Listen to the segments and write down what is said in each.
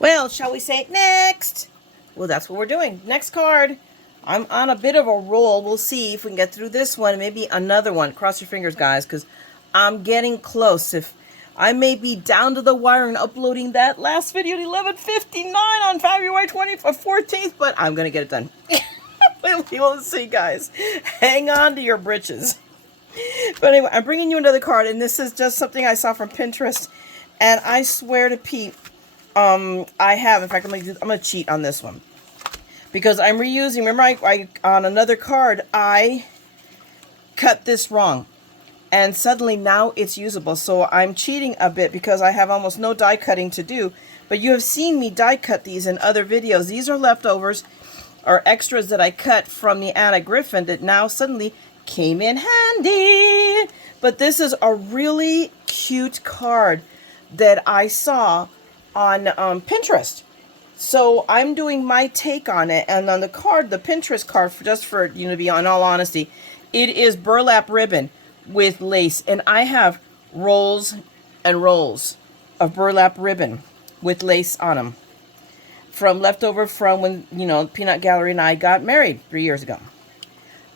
Well, shall we say next? Well, that's what we're doing. Next card. I'm on a bit of a roll. We'll see if we can get through this one. Maybe another one. Cross your fingers, guys, because I'm getting close. If I may be down to the wire and uploading that last video at 11:59 on February 14th, but I'm going to get it done. We'll see, guys. Hang on to your britches. But anyway, I'm bringing you another card, and this is just something I saw from Pinterest. And I swear to Pete, I have. In fact, I'm gonna cheat on this one because I'm reusing. Remember, I on another card I cut this wrong, and suddenly now it's usable. So I'm cheating a bit because I have almost no die cutting to do. But you have seen me die cut these in other videos. These are leftovers or extras that I cut from the Anna Griffin that now suddenly came in handy. But this is a really cute card that I saw on Pinterest. So I'm doing my take on it, and on the card, the Pinterest card, just for you know, to be in all honesty, it is burlap ribbon with lace, and I have rolls and rolls of burlap ribbon with lace on them from leftover from when, you know, Peanut Gallery and I got married 3 years ago.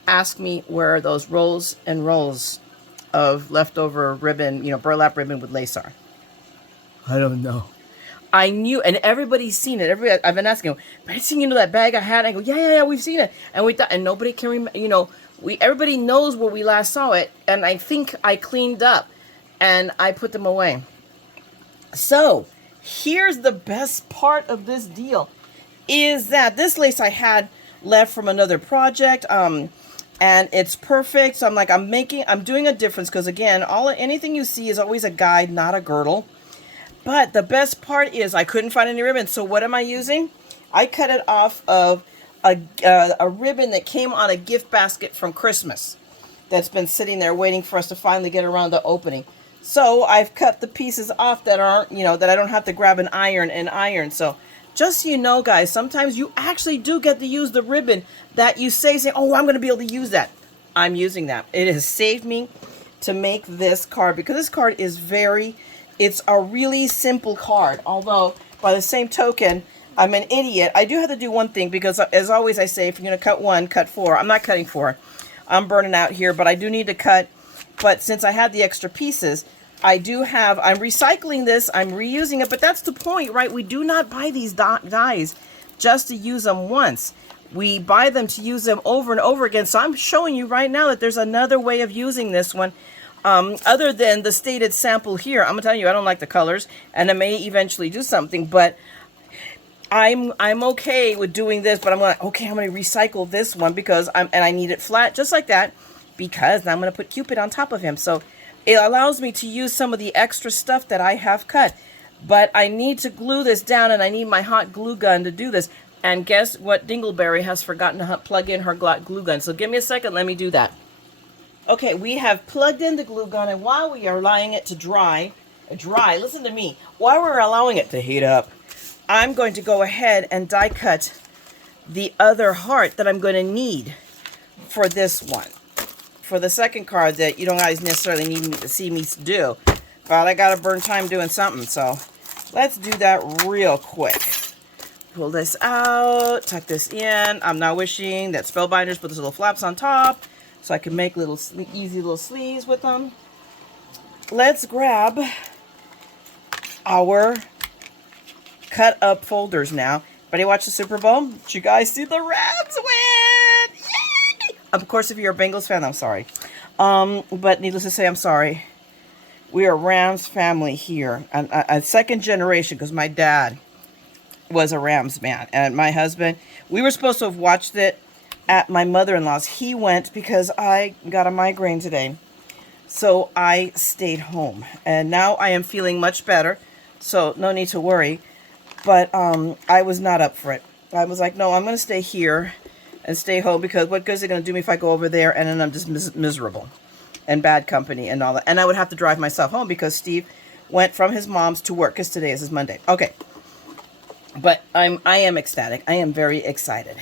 Ask me where those rolls and rolls of leftover ribbon, you know, burlap ribbon with lace are. I don't know. I knew, and everybody's seen it. I've been asking, but I seen, you know, that bag I had. I go, yeah, we've seen it, and we thought, and nobody can remember. You know, everybody knows where we last saw it, and I think I cleaned up, and I put them away. So here's the best part of this deal, is that this lace I had left from another project, and it's perfect. So I'm like, I'm doing a difference because again, anything you see is always a guide, not a girdle. But the best part is I couldn't find any ribbon. So what am I using? I cut it off of a ribbon that came on a gift basket from Christmas that's been sitting there waiting for us to finally get around to opening. So I've cut the pieces off that aren't, you know, that I don't have to grab an iron and iron. So just so you know, guys, sometimes you actually do get to use the ribbon that you say, oh, I'm going to be able to use that. I'm using that. It has saved me to make this card because this card is it's a really simple card. Although, by the same token, I'm an idiot. I do have to do one thing because, as always, I say, if you're going to cut one, cut four. I'm not cutting four. I'm burning out here, but I do need to cut. But since I had the extra pieces, I'm recycling this. I'm reusing it. But that's the point, right? We do not buy these dies just to use them once. We buy them to use them over and over again. So I'm showing you right now that there's another way of using this one. Other than the stated sample here. I'm gonna tell you, I don't like the colors, and I may eventually do something, but I'm okay with doing this. But I'm gonna recycle this one because I need it flat just like that because I'm gonna put Cupid on top of him. So it allows me to use some of the extra stuff that I have cut. But I need to glue this down, and I need my hot glue gun to do this. And guess what? Dingleberry has forgotten to plug in her glue gun. So give me a second. Let me do that. Okay, we have plugged in the glue gun, and while we are allowing it to dry, listen to me, while we're allowing it to heat up, I'm going to go ahead and die cut the other heart that I'm going to need for this one. For the second card that you don't guys necessarily need me to see me do, but I got to burn time doing something, so let's do that real quick. Pull this out, tuck this in. I'm now wishing that Spellbinders put those little flaps on top, so I can make easy little sleeves with them. Let's grab our cut up folders now. Everybody watch the Super Bowl? Did you guys see the Rams win? Yay! Of course, if you're a Bengals fan, I'm sorry. But needless to say, I'm sorry. We are a Rams family here. A second generation, because my dad was a Rams man. And my husband, we were supposed to have watched it at my mother-in-law's. He went because I got a migraine today. So I stayed home. And now I am feeling much better. So no need to worry. But I was not up for it. I was like, no, I'm going to stay here and stay home because what good is it going to do me if I go over there and then I'm just miserable and bad company and all that. And I would have to drive myself home because Steve went from his mom's to work because today is his Monday. Okay. But I am ecstatic. I am very excited.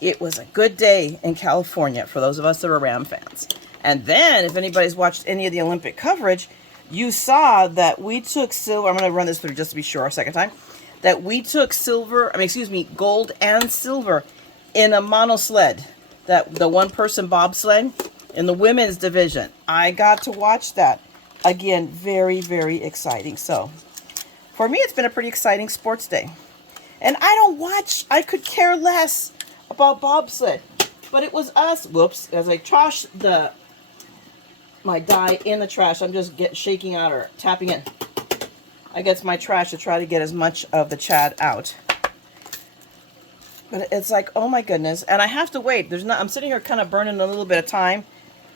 It was a good day in California for those of us that are Ram fans. And then, if anybody's watched any of the Olympic coverage, you saw that we took silver. I'm going to run this through just to be sure a second time. that we took gold and silver in a mono sled, that the one person bobsled in the women's division. I got to watch that. Again, very, very exciting. So for me, it's been a pretty exciting sports day. And I could care less about bobsled. But it was us. Whoops. As I trash my dye in the trash, I'm just shaking out or tapping it against my trash to try to get as much of the Chad out. But it's like, oh my goodness. And I have to wait. I'm sitting here kind of burning a little bit of time.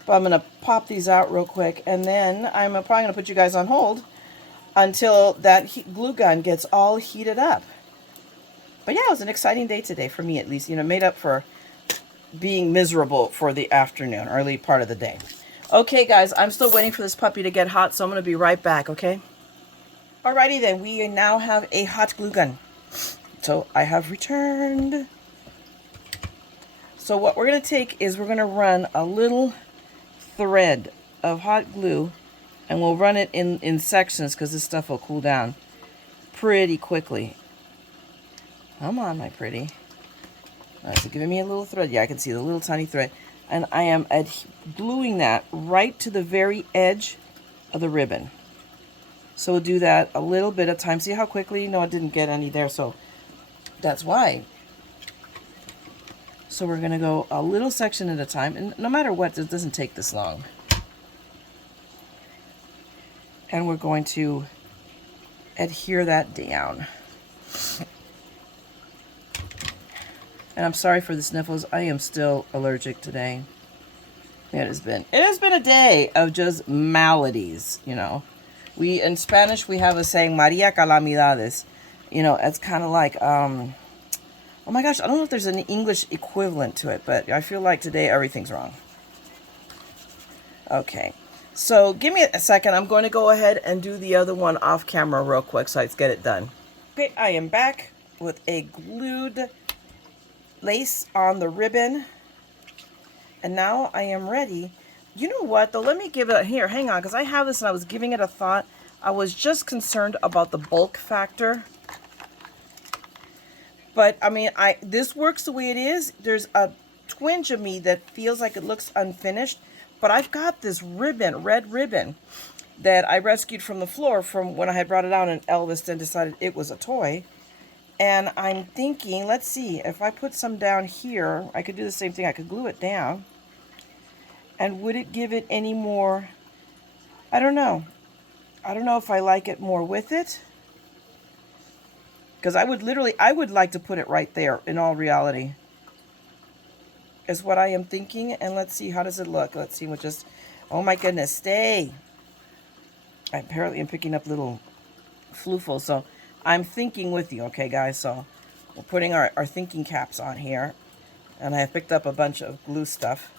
But I'm going to pop these out real quick. And then I'm probably going to put you guys on hold until that glue gun gets all heated up. But yeah, it was an exciting day today for me, at least. You know, made up for being miserable for the afternoon, early part of the day. Okay, guys, I'm still waiting for this puppy to get hot, so I'm going to be right back, okay? Alrighty then, we now have a hot glue gun. So I have returned. So what we're going to take is we're going to run a little thread of hot glue, and we'll run it in sections because this stuff will cool down pretty quickly. Come on, my pretty. All right, so giving me a little thread. Yeah, I can see the little tiny thread. And I am gluing that right to the very edge of the ribbon. So we'll do that a little bit at a time. See how quickly? No, it didn't get any there, so that's why. So we're going to go a little section at a time. And no matter what, it doesn't take this long. And we're going to adhere that down. And I'm sorry for the sniffles. I am still allergic today. It has been a day of just maladies, you know. In Spanish, we have a saying, Maria Calamidades. You know, it's kind of like, oh my gosh, I don't know if there's an English equivalent to it, but I feel like today everything's wrong. Okay, so give me a second. I'm going to go ahead and do the other one off camera real quick, so let's get it done. Okay, I am back with a glued lace on the ribbon, and now I am ready. You know what though, let me give it here, hang on, because I have this and I was giving it a thought. I was just concerned about the bulk factor, but I mean, this works the way it is. There's a twinge of me that feels like it looks unfinished, but I've got this ribbon, red ribbon, that I rescued from the floor from when I had brought it out and Elvis then decided it was a toy. And I'm thinking, let's see, if I put some down here, I could do the same thing. I could glue it down. And would it give it any more? I don't know. I don't know if I like it more with it. Because I would like to put it right there, in all reality. Is what I am thinking. And let's see, how does it look? Let's see, oh my goodness, stay. I apparently am picking up little floofles, so I'm thinking with you, okay, guys? So we're putting our thinking caps on here. And I have picked up a bunch of glue stuff.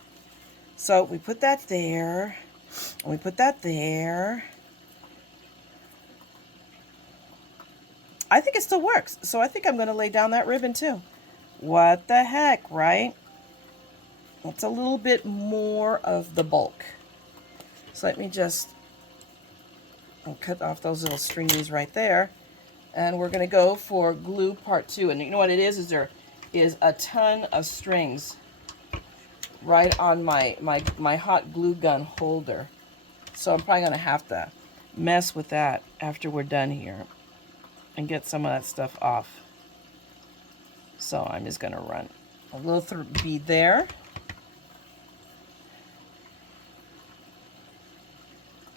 So we put that there. And we put that there. I think it still works. So I think I'm going to lay down that ribbon too. What the heck, right? It's a little bit more of the bulk. So let me just cut off those little stringies right there. And we're going to go for glue part 2. And you know what it is there is a ton of strings right on my hot glue gun holder. So I'm probably going to have to mess with that after we're done here and get some of that stuff off. So I'm just going to run a little bead there.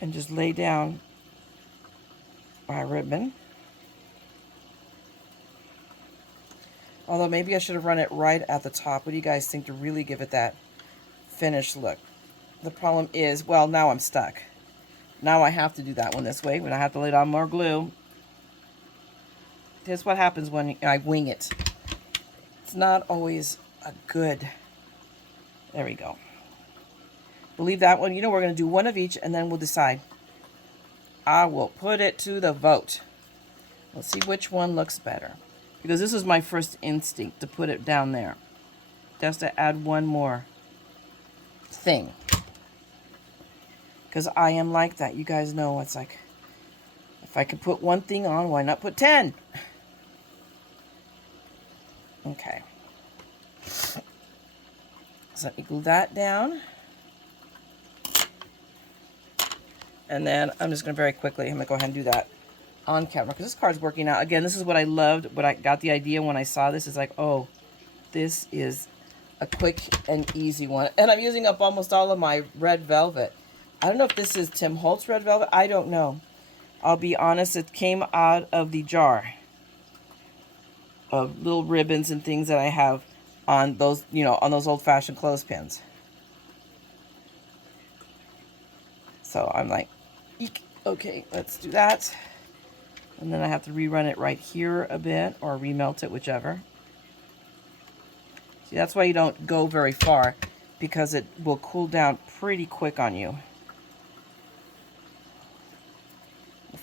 And just lay down my ribbon. Although maybe I should have run it right at the top. What do you guys think to really give it that finished look? The problem is, well, now I'm stuck. Now I have to do that one this way, but I have to lay down more glue. Here's what happens when I wing it. It's not always a good... There we go. We'll leave that one. You know, we're going to do one of each, and then we'll decide. I will put it to the vote. Let's see which one looks better. Because this is my first instinct, to put it down there. Just to add one more thing. Because I am like that. You guys know it's like, if I can put one thing on, why not put 10? So let me glue that down. And then I'm just going to very quickly, I'm going to go ahead and do that on camera because this card's working out. Again, this is what I loved, what I got the idea when I saw this is like, oh, this is a quick and easy one. And I'm using up almost all of my red velvet. I don't know if this is Tim Holtz red velvet. I don't know. I'll be honest, it came out of the jar of little ribbons and things that I have on those, you know, on those old-fashioned clothespins. So I'm like, eek, okay, let's do that. And then I have to rerun it right here a bit or remelt it, whichever. See, that's why you don't go very far because it will cool down pretty quick on you.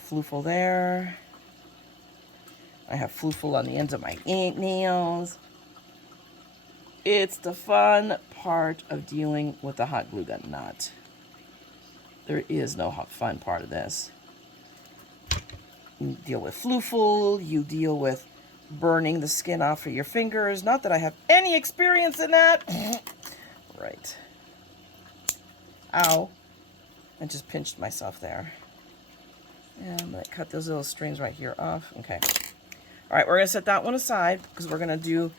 Floofle there. I have floofle on the ends of my nails. It's the fun part of dealing with the hot glue gun knot. There is no fun part of this. You deal with floofle, you deal with burning the skin off of your fingers. Not that I have any experience in that. Right. Ow. I just pinched myself there. And I'm going to cut those little strings right here off. Okay. All right, we're going to set that one aside because we're going to do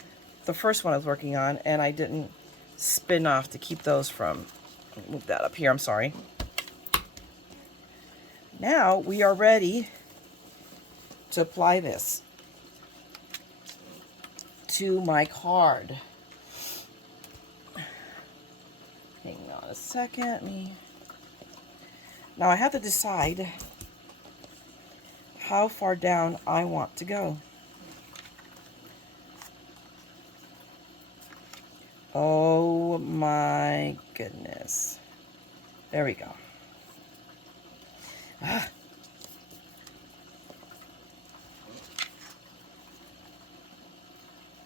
the first one I was working on, and I didn't spin off to keep those from, move that up here, I'm sorry. Now we are ready to apply this to my card. Hang on a second. Now I have to decide how far down I want to go. Oh my goodness. There we go.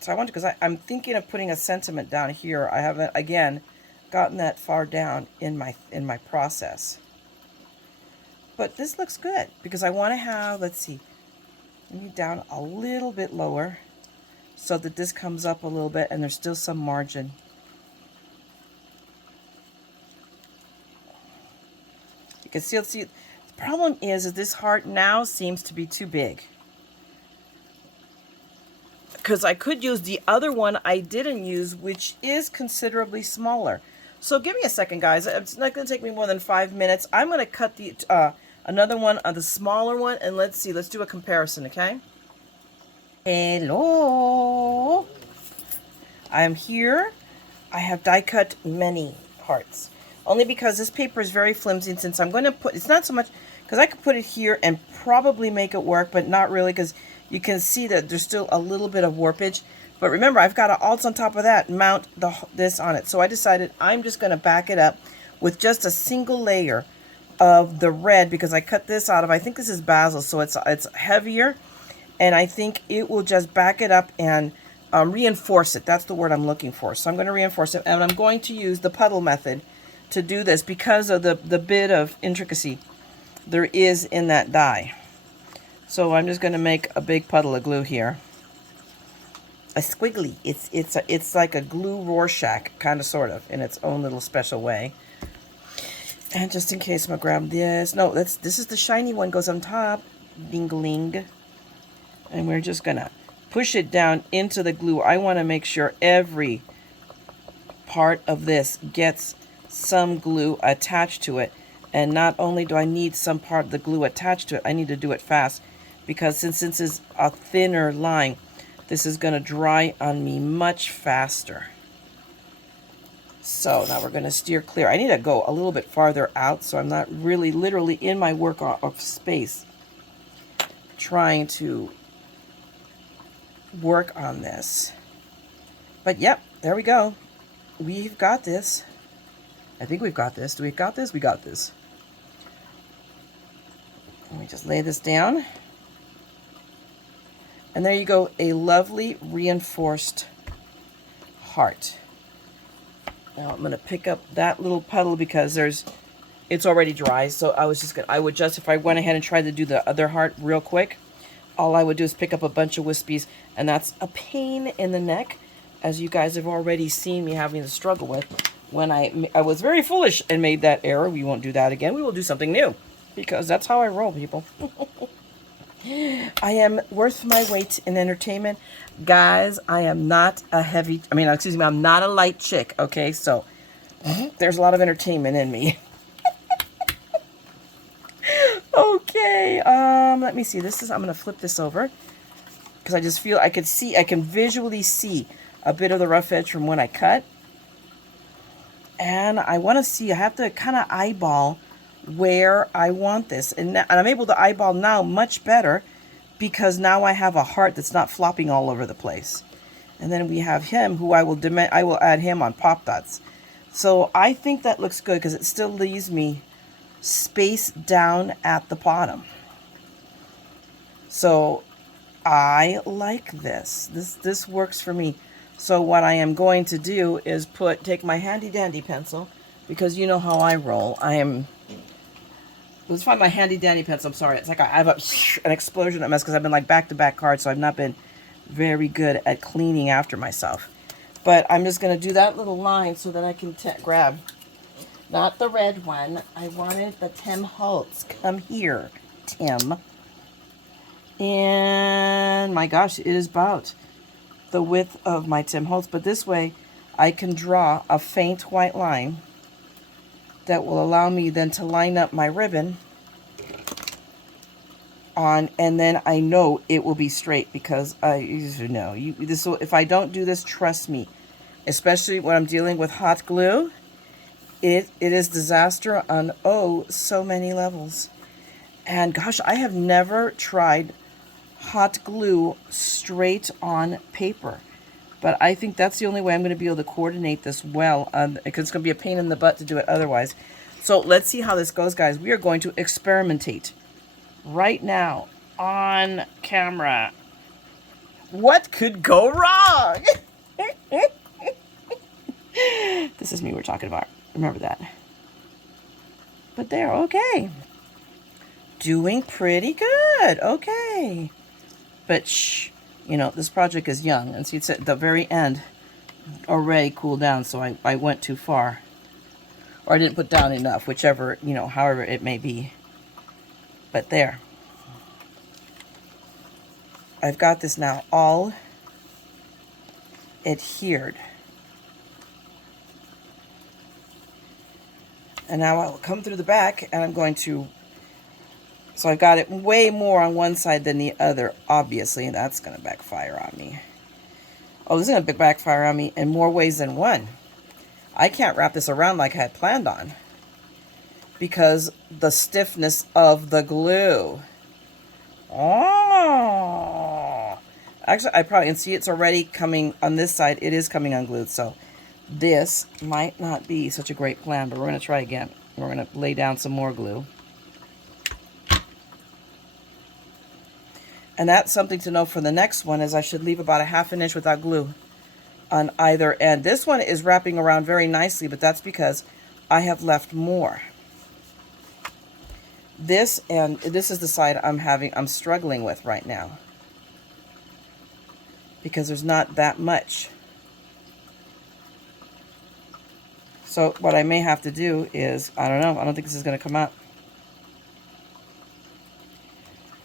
So I want to, because I'm thinking of putting a sentiment down here. I haven't, again, gotten that far down in my process. But this looks good because I want to have, let's see, maybe down a little bit lower so that this comes up a little bit and there's still some margin. You can still see, the problem is that this heart now seems to be too big. Because I could use the other one I didn't use, which is considerably smaller. So give me a second, guys. It's not going to take me more than 5 minutes. I'm going to cut the another one of the smaller one, and let's see. Let's do a comparison, okay? Hello. I am here. I have die cut many hearts. Only because this paper is very flimsy, and since I'm going to put, it's not so much, because I could put it here and probably make it work, but not really, because you can see that there's still a little bit of warpage. But remember, I've got to also on top of that mount this on it. So I decided I'm just going to back it up with just a single layer of the red, because I cut this out of, I think this is basil, so it's heavier, and I think it will just back it up and reinforce it. That's the word I'm looking for. So I'm going to reinforce it, and I'm going to use the puddle method to do this because of the bit of intricacy there is in that die. So I'm just going to make a big puddle of glue here. A squiggly. It's like a glue Rorschach, kind of, sort of, in its own little special way. And just in case, I'm going to grab this. No, this is the shiny one, goes on top. Ding-a-ling. And we're just going to push it down into the glue. I want to make sure every part of this gets some glue attached to it. And not only do I need some part of the glue attached to it, I need to do it fast. Because since this is a thinner line, this is going to dry on me much faster. So now we're going to steer clear. I need to go a little bit farther out so I'm not really literally in my work of space trying to work on this. But yep, there we go. We've got this. I think we've got this. Do we got this? We got this. Let me just lay this down. And there you go, a lovely reinforced heart. Now I'm going to pick up that little puddle because it's already dry. So I would just, if I went ahead and tried to do the other heart real quick, all I would do is pick up a bunch of wispies, and that's a pain in the neck. as you guys have already seen me having to struggle with when I was very foolish and made that error. We won't do that again. We will do something new because that's how I roll, people. I am worth my weight in entertainment. Guys, I am not a I'm not a light chick, okay? So there's a lot of entertainment in me. Okay, let me see. I'm going to flip this over because I just feel I can visually see a bit of the rough edge from when I cut. And I want to see, I have to kind of eyeball where I want this. And I'm able to eyeball now much better because now I have a heart that's not flopping all over the place. And then we have him, who I will add him on pop dots. So I think that looks good because it still leaves me space down at the bottom. So I like this. This works for me. So what I am going to do is take my handy dandy pencil, because you know how I roll. Let's find my handy dandy pencil. I'm sorry. It's like I have an explosion of mess because I've been like back-to-back cards, so I've not been very good at cleaning after myself. But I'm just going to do that little line so that I can grab, not the red one. I wanted the Tim Holtz. Come here, Tim. And my gosh, it is about the width of my Tim Holtz, but this way I can draw a faint white line that will allow me then to line up my ribbon on, and then I know it will be straight because if I don't do this, trust me, especially when I'm dealing with hot glue, it is disaster on so many levels. And gosh, I have never tried hot glue straight on paper, but I think that's the only way I'm going to be able to coordinate this well, because it's going to be a pain in the butt to do it otherwise. So let's see how this goes, guys. We are going to experimentate right now on camera. What could go wrong? This is me we're talking about, remember that. But there, okay, doing pretty good. Okay. But shh, this project is young, and see, it's at the very end already cooled down, so I went too far. Or I didn't put down enough, whichever, however it may be. But there. I've got this now all adhered. And now I'll come through the back, and I'm going to... So I've got it way more on one side than the other, obviously, and that's going to backfire on me. Oh, this is going to backfire on me in more ways than one. I can't wrap this around like I had planned on because the stiffness of the glue. Oh! Actually, I probably can see it's already coming on this side. It is coming unglued, so this might not be such a great plan, but we're going to try again. We're going to lay down some more glue. And that's something to know for the next one, is I should leave about a ½ inch without glue on either end. This one is wrapping around very nicely, but that's because I have left more. This is the side I'm struggling with right now, because there's not that much. So what I may have to do is, I don't know, I don't think this is going to come up.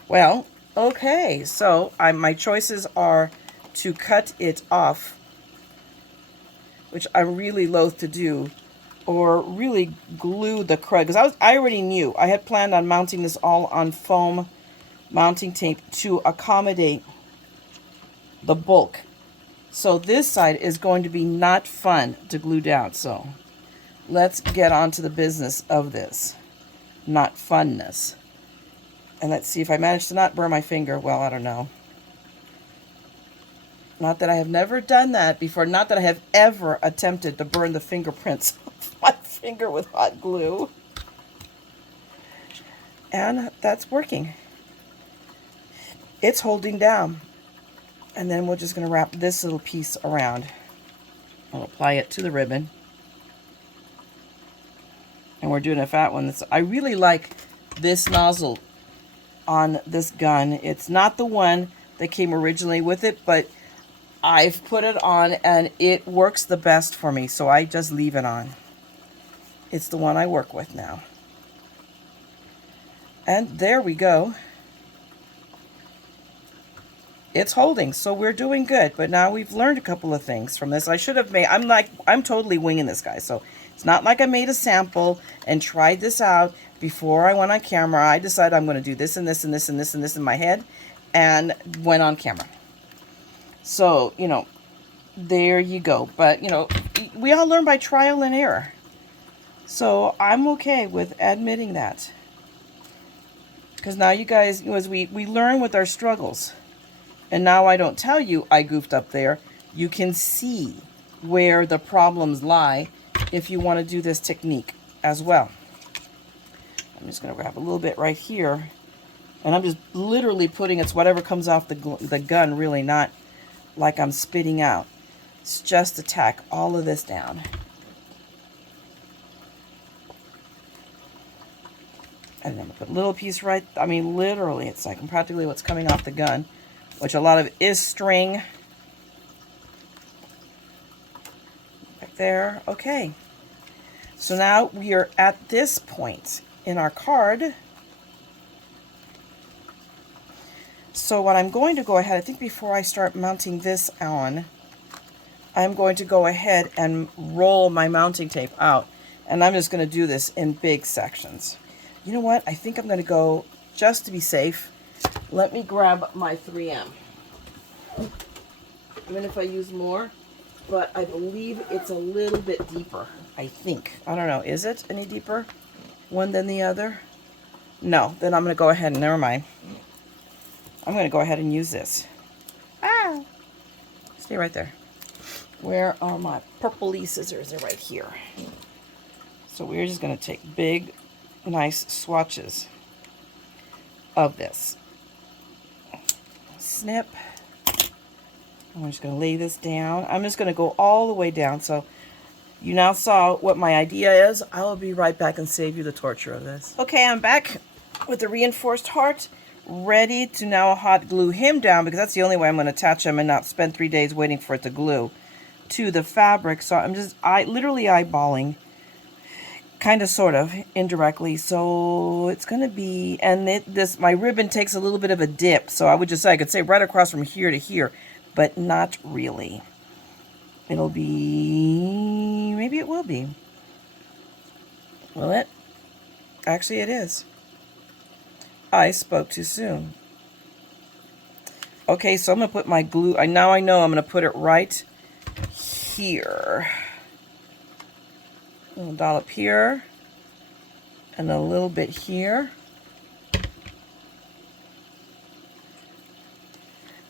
Well, okay, so my choices are to cut it off, which I'm really loath to do, or really glue the crud, because I already knew. I had planned on mounting this all on foam mounting tape to accommodate the bulk. So this side is going to be not fun to glue down. So let's get on to the business of this not funness. And let's see if I manage to not burn my finger. Well, I don't know. Not that I have never done that before. Not that I have ever attempted to burn the fingerprints of my finger with hot glue. And that's working. It's holding down. And then we're just going to wrap this little piece around. I'll apply it to the ribbon. And we're doing a fat one. I really like this nozzle on this gun. It's not the one that came originally with it, but I've put it on and it works the best for me, so I just leave it on. It's the one I work with now. And there we go. It's holding, so we're doing good. But now we've learned a couple of things from this. I should have made, I'm totally winging this, guys. So it's not like I made a sample and tried this out before I went on camera. I decided I'm going to do this and this and this and this and this in my head and went on camera. So, you know, there you go. But, you know, we all learn by trial and error. So I'm okay with admitting that. Because now you guys, you know, as we learn with our struggles. And now I don't tell you I goofed up there. You can see where the problems lie if you want to do this technique as well. I'm just going to grab a little bit right here. And I'm just literally putting, it's whatever comes off the gun, really, not like I'm spitting out. It's just to tack all of this down. And I'm going to put a little piece right, I mean, literally, it's like practically what's coming off the gun, which a lot of it is string. Right there. Okay. So now we are at this point in our card. So what I'm going to go ahead, I think before I start mounting this on, I'm going to go ahead and roll my mounting tape out. And I'm just going to do this in big sections. You know what? I think I'm going to go, just to be safe, let me grab my 3M. Even if I use more, but I believe it's a little bit deeper, I think. I don't know. Is it any deeper one than the other? No. Then I'm going to go ahead and, never mind. I'm going to go ahead and use this. Ah! Stay right there. Where are my purpley scissors? They're right here. So we're just going to take big, nice swatches of this. Snip. I'm just going to lay this down. I'm just going to go all the way down. So you now saw what my idea is. I will be right back and save you the torture of this. Okay, I'm back with the reinforced heart, ready to now hot glue him down, because that's the only way I'm going to attach him and not spend 3 days waiting for it to glue to the fabric. So I'm just literally eyeballing, kind of, sort of, indirectly. So it's going to be, and my ribbon takes a little bit of a dip. So I would just say, I could say right across from here to here, but not really. It'll be, maybe it will be. Will it? Actually, it is. I spoke too soon. Okay, so I'm going to put my glue, now I know I'm going to put it right here. A little dollop here, and a little bit here.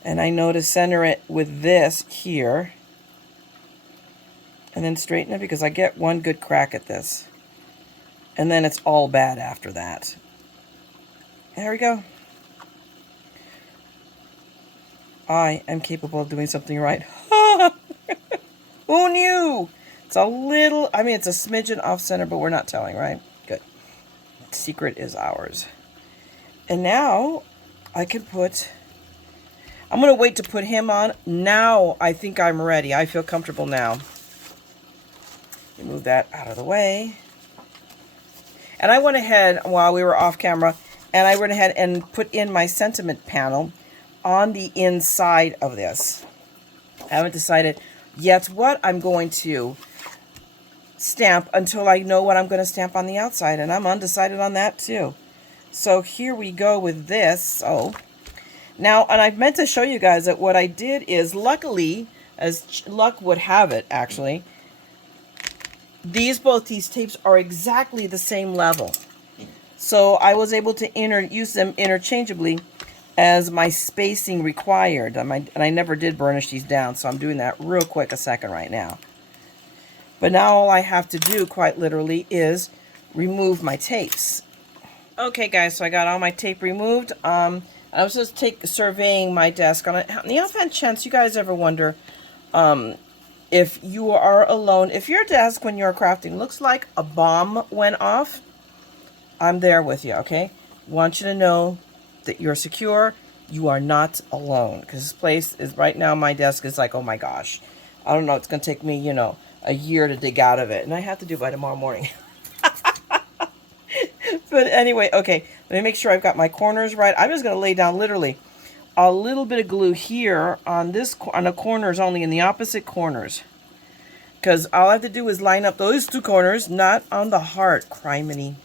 And I know to center it with this here. And then straighten it, because I get one good crack at this. And then it's all bad after that. There we go. I am capable of doing something right. Who knew? It's a little, I mean, it's a smidgen off center, but we're not telling, right? Good. Secret is ours. And now I can put, I'm going to wait to put him on. Now I think I'm ready. I feel comfortable now. Move that out of the way. And I went ahead while we were off camera, and I went ahead and put in my sentiment panel on the inside of this. I haven't decided yet what I'm going to stamp until I know what I'm going to stamp on the outside, and I'm undecided on that too. So here we go with this. Oh, now, and I meant to show you guys that what I did is, luckily, as luck would have it, actually, both these tapes are exactly the same level. So I was able to use them interchangeably as my spacing required. And I never did burnish these down, so I'm doing that real quick a second right now. But now all I have to do, quite literally, is remove my tapes. Okay, guys, so I got all my tape removed. I was just surveying my desk. On the off chance you guys ever wonder if you are alone, if your desk when you're crafting looks like a bomb went off, I'm there with you, okay? Want you to know that you're secure, you are not alone. Because this place is, right now, my desk is like, oh my gosh. I don't know, it's going to take me, you know, a year to dig out of it. And I have to do it by tomorrow morning. But anyway, okay, let me make sure I've got my corners right. I'm just going to lay down literally a little bit of glue here on this, on the corners only, in the opposite corners. Because all I have to do is line up those two corners, not on the heart. Criminy.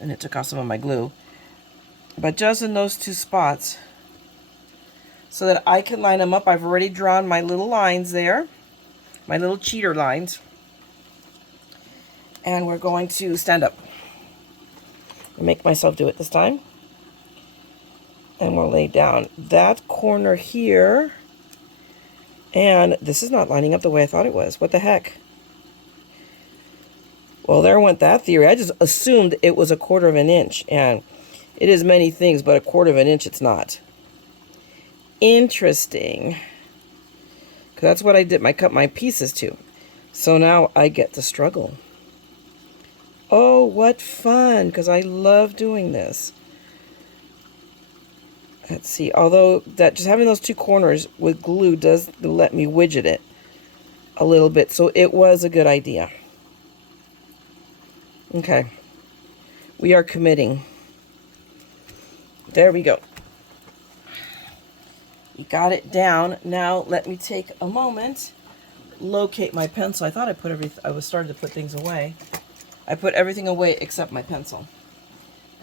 And it took off some of my glue. But just in those two spots, so that I can line them up. I've already drawn my little lines there, my little cheater lines. And we're going to stand up. I'll make myself do it this time. And we'll lay down that corner here. And this is not lining up the way I thought it was. What the heck? Well, there went that theory. I just assumed it was 1/4 of an inch. And it is many things, but 1/4 of an inch it's not. Interesting. Because that's what I did. I cut my pieces to. So now I get to struggle. Oh, what fun. Because I love doing this. Let's see, although that just having those two corners with glue does let me widget it a little bit, so it was a good idea. Okay, we are committing. There we go. You got it down. Now let me take a moment, locate my pencil. I thought I put everything, I was starting to put things away. I put everything away except my pencil.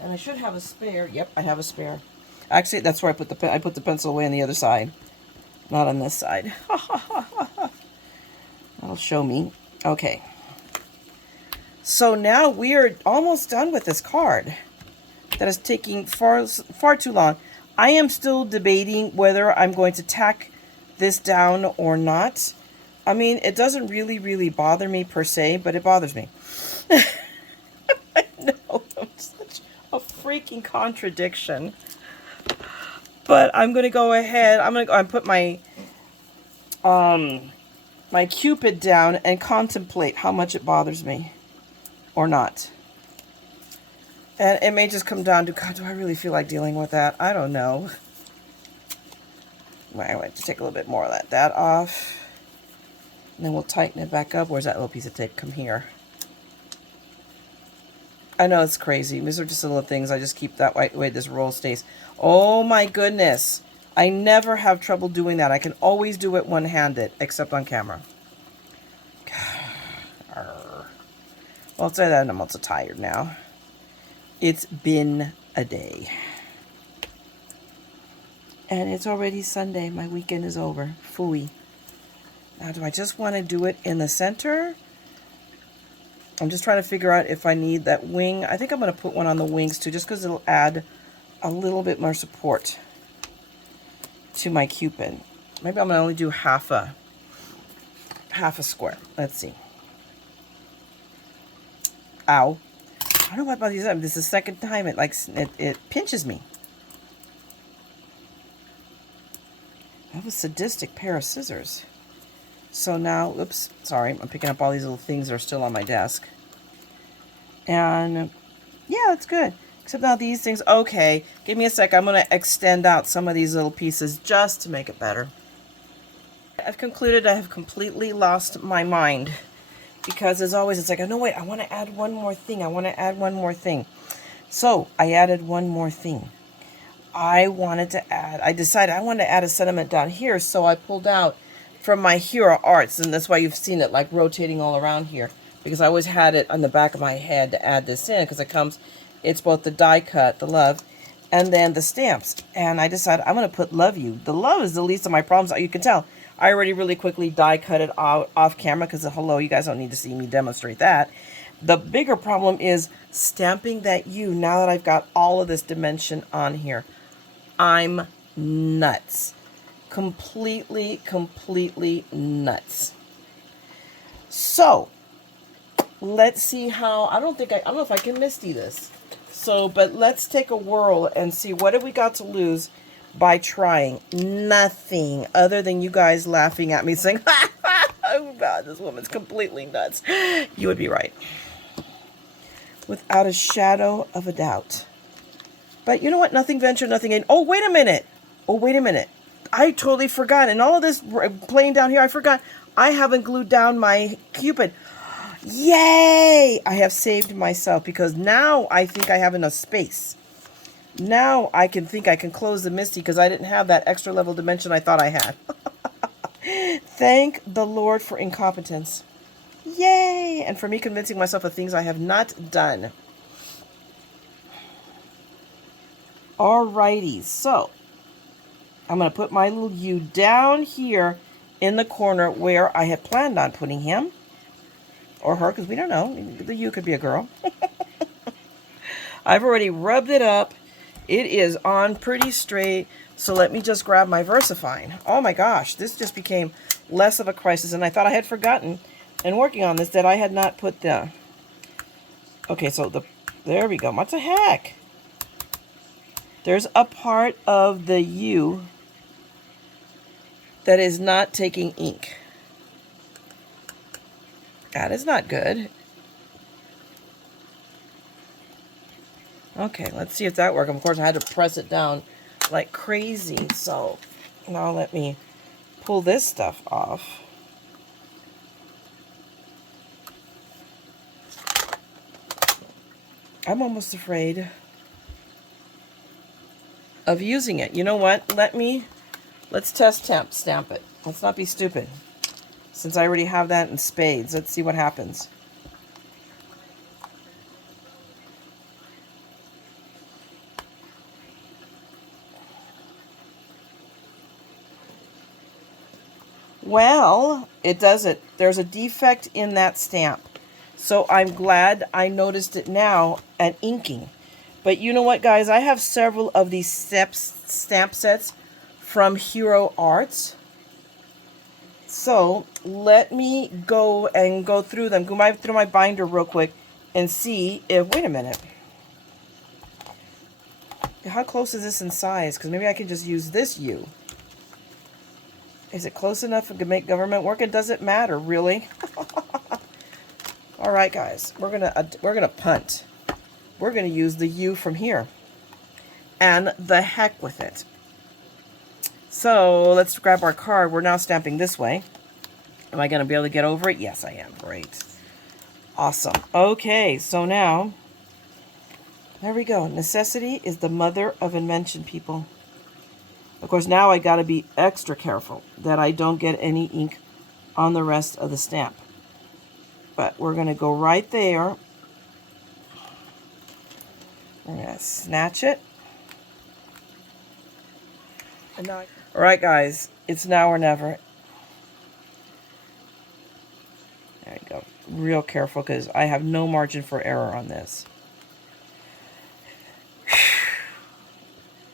And I should have a spare. Yep, I have a spare. Actually, that's where I put the pencil away on the other side, not on this side. That'll show me. Okay. So now we are almost done with this card. That is taking far too long. I am still debating whether I'm going to tack this down or not. I mean, it doesn't really bother me per se, but it bothers me. I know, I'm such a freaking contradiction. But I'm going to go ahead, I'm going to put my my Cupid down and contemplate how much it bothers me or not. And it may just come down to, God, do I really feel like dealing with that? I don't know. I want to take a little bit more of that off. And then we'll tighten it back up. Where's that little piece of tape? Come here. I know it's crazy. These are just little things. I just keep that way this roll stays. Oh my goodness. I never have trouble doing that. I can always do it one-handed, except on camera. Well, I'll say that and I'm also tired now. It's been a day. And it's already Sunday. My weekend is over. Phooey. Now, do I just want to do it in the center? I'm just trying to figure out if I need that wing. I think I'm going to put one on the wings too, just because it'll add a little bit more support to my Cupid. Maybe I'm going to only do half a square. Let's see. Ow. I don't know what about these. This is the second time it pinches me. That was a sadistic pair of scissors. So now, oops, sorry, I'm picking up all these little things that are still on my desk. And yeah, it's good. Except now these things, okay, give me a sec. I'm going to extend out some of these little pieces just to make it better. I've concluded I have completely lost my mind. Because as always, it's like, oh no, wait, I want to add one more thing. I want to add one more thing. So I added one more thing. I decided I wanted to add a sentiment down here. So I pulled out from my Hero Arts, and that's why you've seen it like rotating all around here, because I always had it on the back of my head to add this in, because it's both the die cut, the love, and then the stamps. And I decided I'm going to put love you. The love is the least of my problems. You can tell I already really quickly die cut it off camera, because hello, you guys don't need to see me demonstrate that. The bigger problem is stamping that U now that I've got all of this dimension on here. I'm nuts. Completely nuts. So let's see how, I don't know if I can misty this. So, but let's take a whirl and see what have we got to lose by trying. Nothing other than you guys laughing at me saying, oh God, this woman's completely nuts. You would be right. Without a shadow of a doubt. But you know what? Nothing ventured, nothing gained. Oh, wait a minute. Oh, wait a minute. I totally forgot. And all of this playing down here, I forgot. I haven't glued down my Cupid. Yay! I have saved myself because now I think I have enough space. Now I can think I can close the Misty because I didn't have that extra level dimension I thought I had. Thank the Lord for incompetence. Yay! And for me convincing myself of things I have not done. Alrighty, so I'm going to put my little U down here in the corner where I had planned on putting him. Or her, because we don't know. The U could be a girl. I've already rubbed it up. It is on pretty straight. So let me just grab my VersaFine. Oh my gosh, this just became less of a crisis. And I thought I had forgotten, in working on this, that I had not put the... Okay, so there we go. What the heck? There's a part of the U that is not taking ink. That is not good. Okay, let's see if that works. Of course, I had to press it down like crazy. So now let me pull this stuff off. I'm almost afraid of using it. You know what? Let's test stamp it. Let's not be stupid. Since I already have that in spades, let's see what happens. Well, it doesn't. There's a defect in that stamp. So I'm glad I noticed it now at inking. But you know what, guys? I have several of these stamp sets from Hero Arts. So let me go through them. Go through my binder real quick and see if... Wait a minute. How close is this in size? Because maybe I can just use this U. Is it close enough to make government work? It doesn't matter, really. All right, guys. We're gonna punt. We're gonna use the U from here. And the heck with it. So let's grab our card. We're now stamping this way. Am I going to be able to get over it? Yes, I am. Great. Awesome. Okay, so now, there we go. Necessity is the mother of invention, people. Of course, now I got to be extra careful that I don't get any ink on the rest of the stamp. But we're going to go right there. We're going to snatch it. And now, all right, guys, it's now or never. There you go. Real careful because I have no margin for error on this.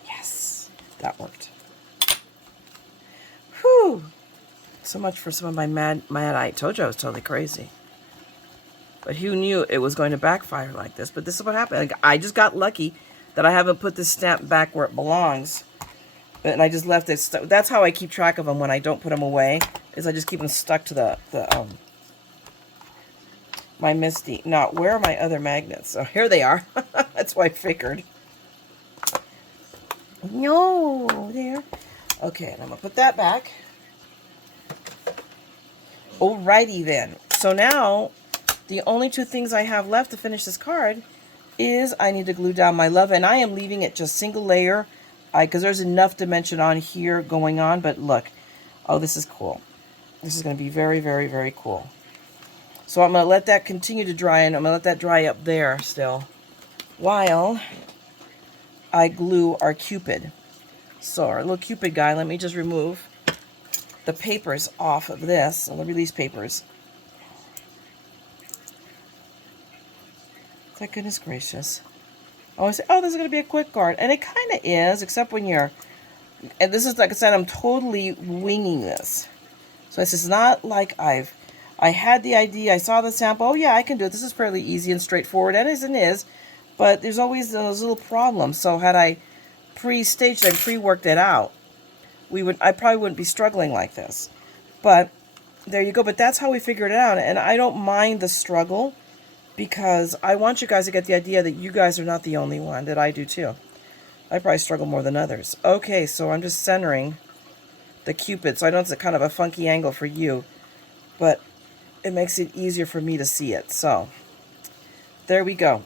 Yes, that worked. Whew. So much for some of my mad eye. I told you I was totally crazy. But who knew it was going to backfire like this? But this is what happened. Like, I just got lucky that I haven't put this stamp back where it belongs. And I just left it. That's how I keep track of them when I don't put them away. Is I just keep them stuck to my Misty. Now, where are my other magnets? Oh, here they are. That's why I figured. No, there. Okay, and I'm gonna put that back. Alrighty then. So now, the only two things I have left to finish this card is I need to glue down my love, and I am leaving it just single layer. Because there's enough dimension on here going on, but look. Oh, this is cool. This is going to be very, very, very cool. So I'm going to let that continue to dry, and I'm going to let that dry up there still while I glue our Cupid. So our little Cupid guy, let me just remove the papers off of this, and the release papers. Thank goodness gracious. Oh, I say, oh, this is going to be a quick card. And it kind of is, except when you're... And this is, like I said, I'm totally winging this. So it's not like I had the idea, I saw the sample, oh yeah, I can do it. This is fairly easy and straightforward, and it is. But there's always those little problems. So had I pre-staged and pre-worked it out, I probably wouldn't be struggling like this. But there you go. But that's how we figured it out. And I don't mind the struggle, because I want you guys to get the idea that you guys are not the only one, that I do too. I probably struggle more than others. Okay, so I'm just centering the Cupid. So I know it's a kind of a funky angle for you, but it makes it easier for me to see it. So there we go.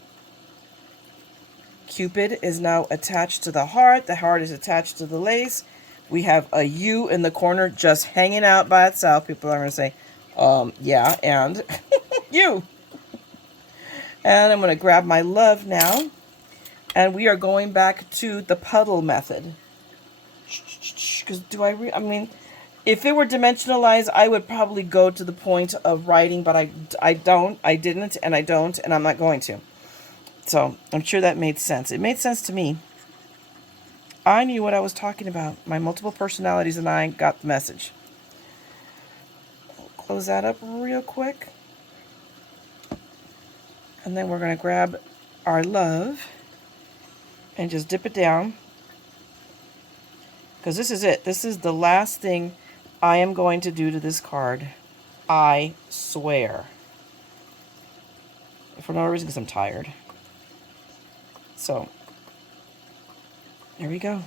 Cupid is now attached to the heart. The heart is attached to the lace. We have a U in the corner just hanging out by itself. People are going to say, yeah, and you. And I'm going to grab my love now. And we are going back to the puddle method. Because I mean, if it were dimensionalized, I would probably go to the point of writing, but I didn't, and I'm not going to. So I'm sure that made sense. It made sense to me. I knew what I was talking about. My multiple personalities and I got the message. Close that up real quick. And then we're going to grab our love and just dip it down. Because this is it. This is the last thing I am going to do to this card. I swear. For no reason, because I'm tired. So, there we go.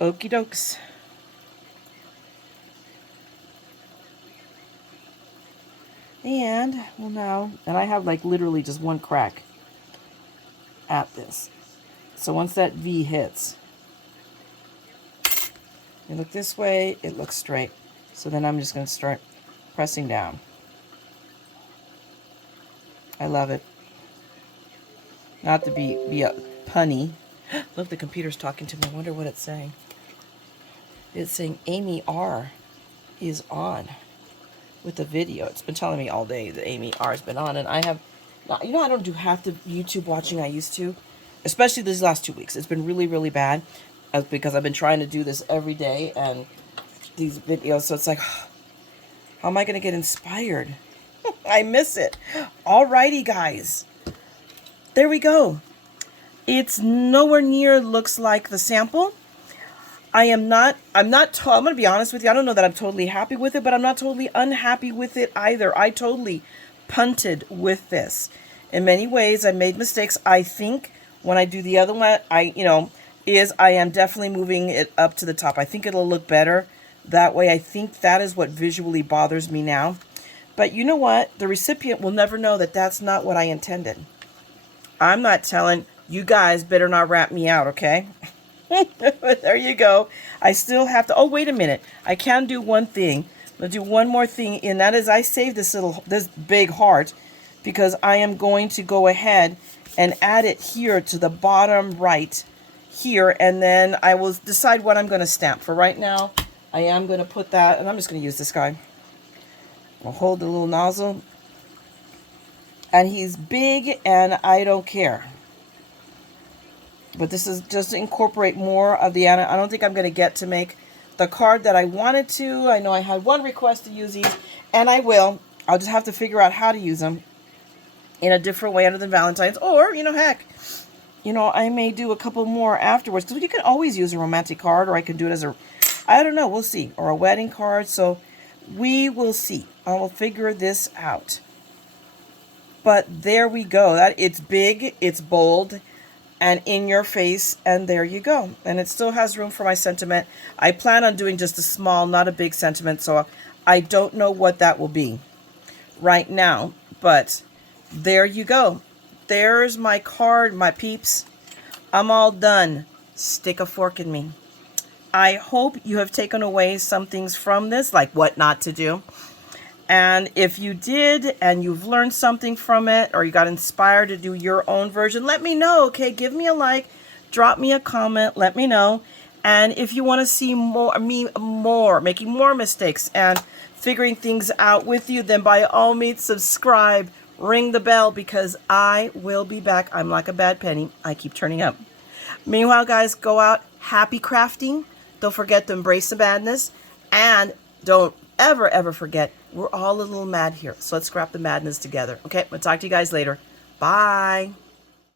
Okie dokes. And, well now, and I have like literally just one crack at this. So once that V hits, you look this way, it looks straight. So then I'm just going to start pressing down. I love it. Not to be a punny. Look, the computer's talking to me. I wonder what it's saying. It's saying Amy R is on with the video. It's been telling me all day that Amy R has been on, and I have, you know, I don't do half the YouTube watching I used to, especially these last 2 weeks. It's been really, really bad because I've been trying to do this every day and these videos. So it's like, how am I going to get inspired? I miss it. Alrighty, guys. There we go. It's nowhere near looks like the sample. I'm going to be honest with you. I don't know that I'm totally happy with it, but I'm not totally unhappy with it either. I totally punted with this. In many ways, I made mistakes. I think when I do the other one, I am definitely moving it up to the top. I think it'll look better that way. I think that is what visually bothers me now. But you know what? The recipient will never know that that's not what I intended. I'm not telling you guys, better not wrap me out, okay? But there you go. I still have to, oh, wait a minute. I can do one thing. I'll do one more thing, and that is I saved this big heart because I am going to go ahead and add it here to the bottom right here, and then I will decide what I'm going to stamp. For right now, I am going to put that, and I'm just going to use this guy. I'll hold the little nozzle, and he's big, and I don't care. But this is just to incorporate more of the, I don't think I'm going to get to make the card that I wanted to. I know I had one request to use these, and I will. I'll just have to figure out how to use them in a different way other than Valentine's. Or, heck, I may do a couple more afterwards. Because you can always use a romantic card, or I can do it as I don't know, we'll see. Or a wedding card. So we will see. I will figure this out. But there we go. It's big, it's bold, and in your face, and there you go. And it still has room for my sentiment. I plan on doing just a small, not a big sentiment, so I don't know what that will be right now, but there you go. There's my card, my peeps. I'm all done. Stick a fork in me. I hope you have taken away some things from this, like what not to do. And if you did, and you've learned something from it, or you got inspired to do your own version, let me know, okay? Give me a like, drop me a comment, let me know. And if you want to see more, making more mistakes and figuring things out with you, then by all means, subscribe, ring the bell, because I will be back. I'm like a bad penny. I keep turning up. Meanwhile, guys, go out, happy crafting. Don't forget to embrace the madness, and don't ever forget, we're all a little mad here. So let's scrap the madness together. Okay, I'll talk to you guys later. Bye.